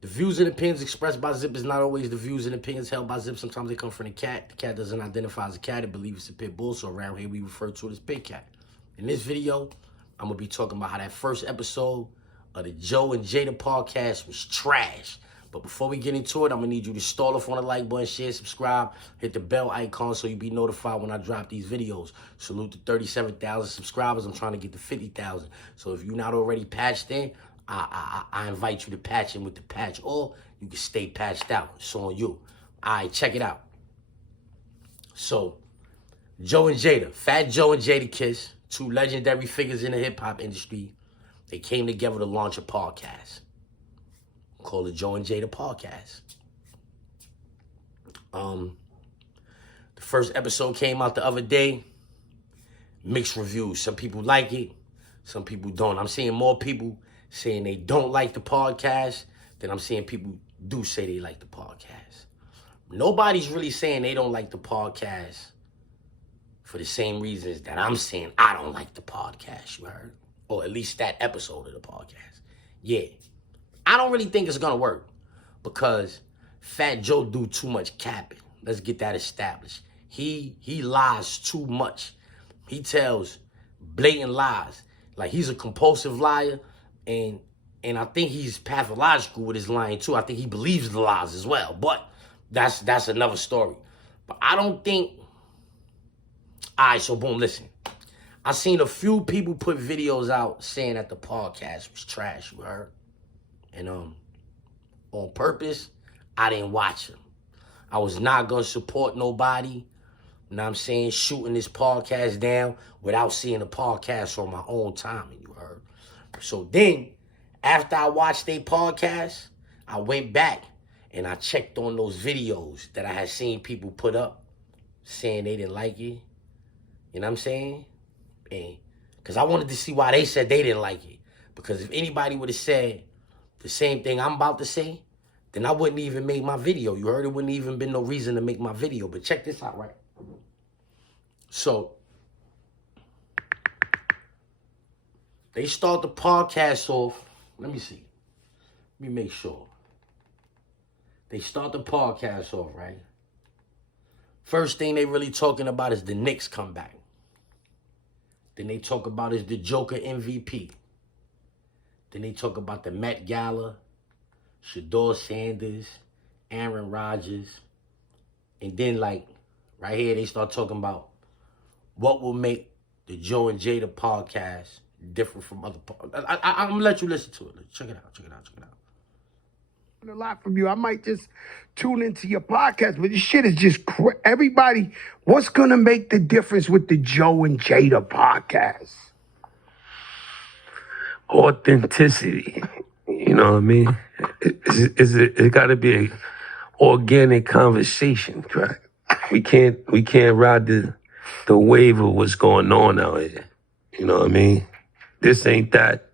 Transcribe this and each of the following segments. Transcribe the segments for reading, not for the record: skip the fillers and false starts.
The views and opinions expressed by Zip is not always the views and opinions held by Zip. Sometimes they come from the cat. The cat doesn't identify as a cat. It believes it's a pit bull. So around here, we refer to it as Big Cat. In this video, I'm going to be talking about how that first episode of the Joe and Jada podcast was trash. But before we get into it, I'm going to need you to stall off on the like button, share, subscribe, hit the bell icon so you'll be notified when I drop these videos. Salute to 37,000 subscribers. I'm trying to get to 50,000. So if you're not already patched in, I invite you to patch in with the patch, or you can stay patched out. It's on you. All right, check it out. So, Joe and Jada, Fat Joe and Jada Kiss, two legendary figures in the hip-hop industry. They came together to launch a podcast called the Joe and Jada Podcast. The first episode came out the other day. Mixed reviews. Some people like it, some people don't. I'm seeing more people saying they don't like the podcast than I'm seeing people do say they like the podcast. Nobody's really saying they don't like the podcast for the same reasons that I'm saying I don't like the podcast, you heard? Or at least that episode of the podcast. Yeah. I don't really think it's gonna work because Fat Joe do too much capping. Let's get that established. He lies too much. He tells blatant lies. Like, he's a compulsive liar, and I think he's pathological with his lying too. I think he believes the lies as well, but that's another story. But I don't think. All right, so boom, listen. I seen a few people put videos out saying that the podcast was trash, you heard? And on purpose, I didn't watch them. I was not gonna support nobody, you know what I'm saying, shooting this podcast down without seeing the podcast on my own time, you heard? So then, after I watched their podcast, I went back and I checked on those videos that I had seen people put up saying they didn't like it. You know what I'm saying? And because I wanted to see why they said they didn't like it. Because if anybody would have said the same thing I'm about to say, then I wouldn't even make my video. You heard? It wouldn't even been no reason to make my video. But check this out, right? So, they start the podcast off. Let me see. Let me make sure. They start the podcast off, right? First thing they really talking about is the Knicks comeback. Then they talk about is the Joker MVP. Then they talk about the Met Gala, Shador Sanders, Aaron Rodgers. And then, like, right here, they start talking about what will make the Joe and Jada podcast different from other podcasts. I'm going to let you listen to it. Check it out. A lot from you. I might just tune into your podcast, but this shit is just everybody. What's gonna make the difference with the Joe and Jada podcast? Authenticity. You know what I mean? It got to be an organic conversation, right? We can't ride the wave of what's going on out here. You know what I mean? This ain't that.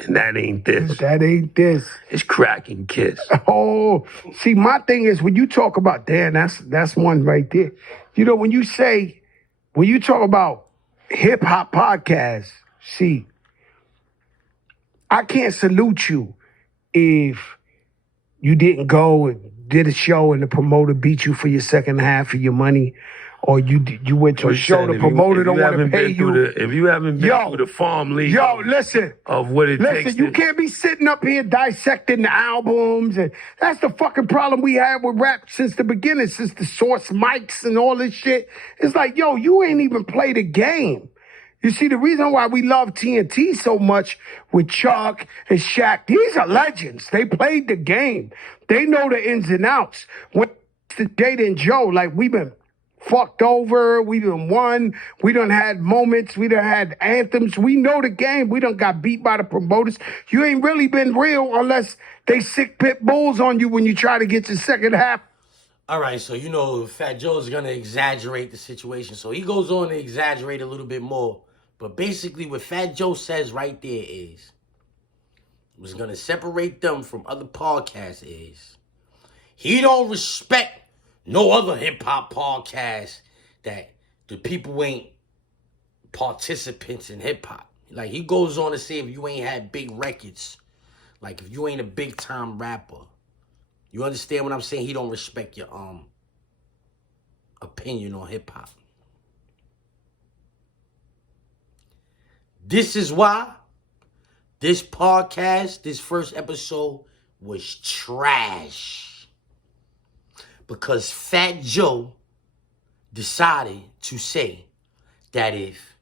And that ain't this. That ain't this. It's cracking Kiss. Oh, see, my thing is when you talk about, damn, that's one right there. You know, when you talk about hip hop podcasts, see, I can't salute you if you didn't go and did a show and the promoter beat you for your second half of your money. Or you went to a show, the promoter don't want to pay you. If you haven't been through the farm league of what it takes. Listen, you can't be sitting up here dissecting the albums. And that's the fucking problem we had with rap since the beginning, since the Source mics and all this shit. It's like, yo, you ain't even played a game. You see, the reason why we love TNT so much with Chuck and Shaq, these are legends. They played the game. They know the ins and outs. When it's the Jada and Joe, like, we've been fucked over, we done won, we done had moments, we done had anthems, we know the game, we done got beat by the promoters. You ain't really been real unless they sick pit bulls on you when you try to get your second half. All right, so you know Fat Joe's going to exaggerate the situation. So he goes on to exaggerate a little bit more. But basically what Fat Joe says right there is, what's going to separate them from other podcasts is, he don't respect no other hip-hop podcast that the people ain't participants in hip-hop. Like, he goes on to say if you ain't had big records, like if you ain't a big-time rapper, You understand what I'm saying? He don't respect your opinion on hip-hop. This is why this podcast, this first episode, was trash. Because Fat Joe decided to say that if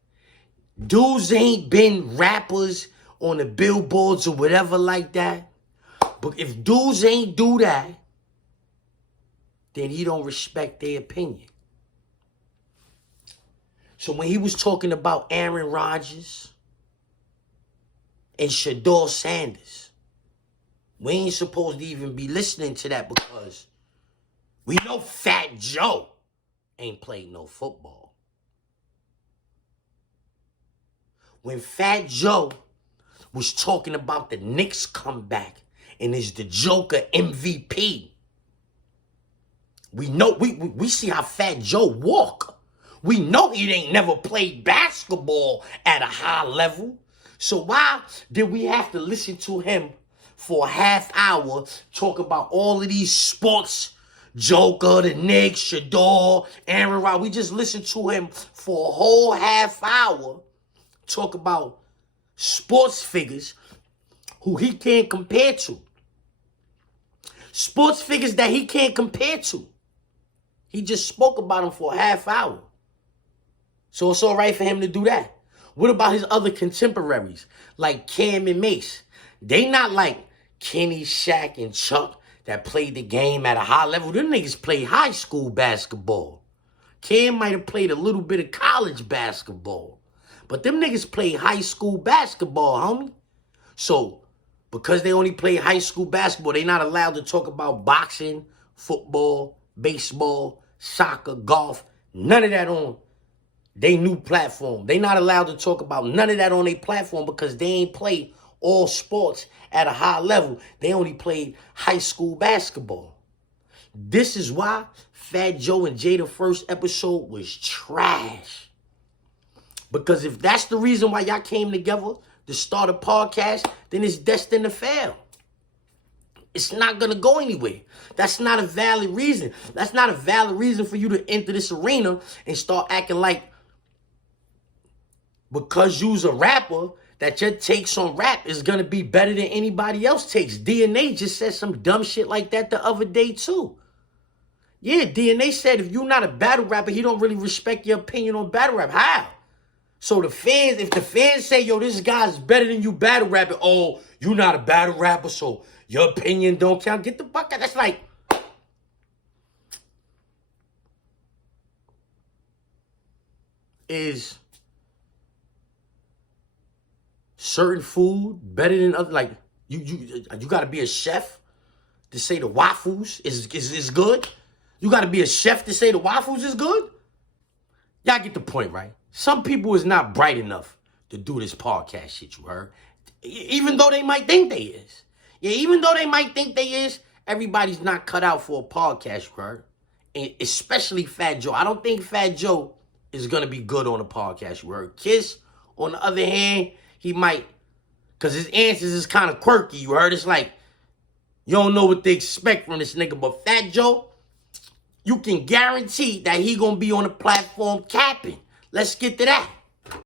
dudes ain't been rappers on the billboards or whatever like that, but if dudes ain't do that, then he don't respect their opinion. So when he was talking about Aaron Rodgers and Shador Sanders, we ain't supposed to even be listening to that because we know Fat Joe ain't played no football. When Fat Joe was talking about the Knicks comeback and is the Joker MVP, we know, we see how Fat Joe walk. We know he ain't never played basketball at a high level. So why did we have to listen to him for a half hour talk about all of these sports? Joker, the Knicks, Shador, Aaron Rodgers. We just listened to him for a whole half hour talk about sports figures who he can't compare to. Sports figures that he can't compare to. He just spoke about them for a half hour. So it's all right for him to do that. What about his other contemporaries, like Cam and Mace? They not like Kenny, Shaq, and Chuck that played the game at a high level. Them niggas played high school basketball. Cam might have played a little bit of college basketball. But them niggas played high school basketball, homie. So, because they only play high school basketball, they not allowed to talk about boxing, football, baseball, soccer, golf, none of that on they new platform. They not allowed to talk about none of that on their platform because they ain't play all sports at a high level. They only played high school basketball. This is why Fat Joe and Jada first episode was trash. Because if that's the reason why y'all came together to start a podcast, then it's destined to fail. It's not going to go anywhere. That's not a valid reason. That's not a valid reason for you to enter this arena and start acting like because you's a rapper, that your takes on rap is going to be better than anybody else takes. DNA just said some dumb shit like that the other day too. Yeah, DNA said if you're not a battle rapper, he don't really respect your opinion on battle rap. How? So the fans, if the fans say, yo, this guy's better than you battle rapping, oh, you're not a battle rapper, so your opinion don't count. Get the fuck out. That's like, is certain food better than other? Like, you got to be a chef to say the waffles is good? You got to be a chef to say the waffles is good? Y'all get the point, right? Some people is not bright enough to do this podcast shit, you heard? Even though they might think they is. Yeah, even though they might think they is, everybody's not cut out for a podcast, you heard? And especially Fat Joe. I don't think Fat Joe is going to be good on a podcast, you heard? Kiss, on the other hand, he might, because his answers is kind of quirky, you heard? It's like, you don't know what to expect from this nigga. But Fat Joe, you can guarantee that he going to be on the platform capping. Let's get to that.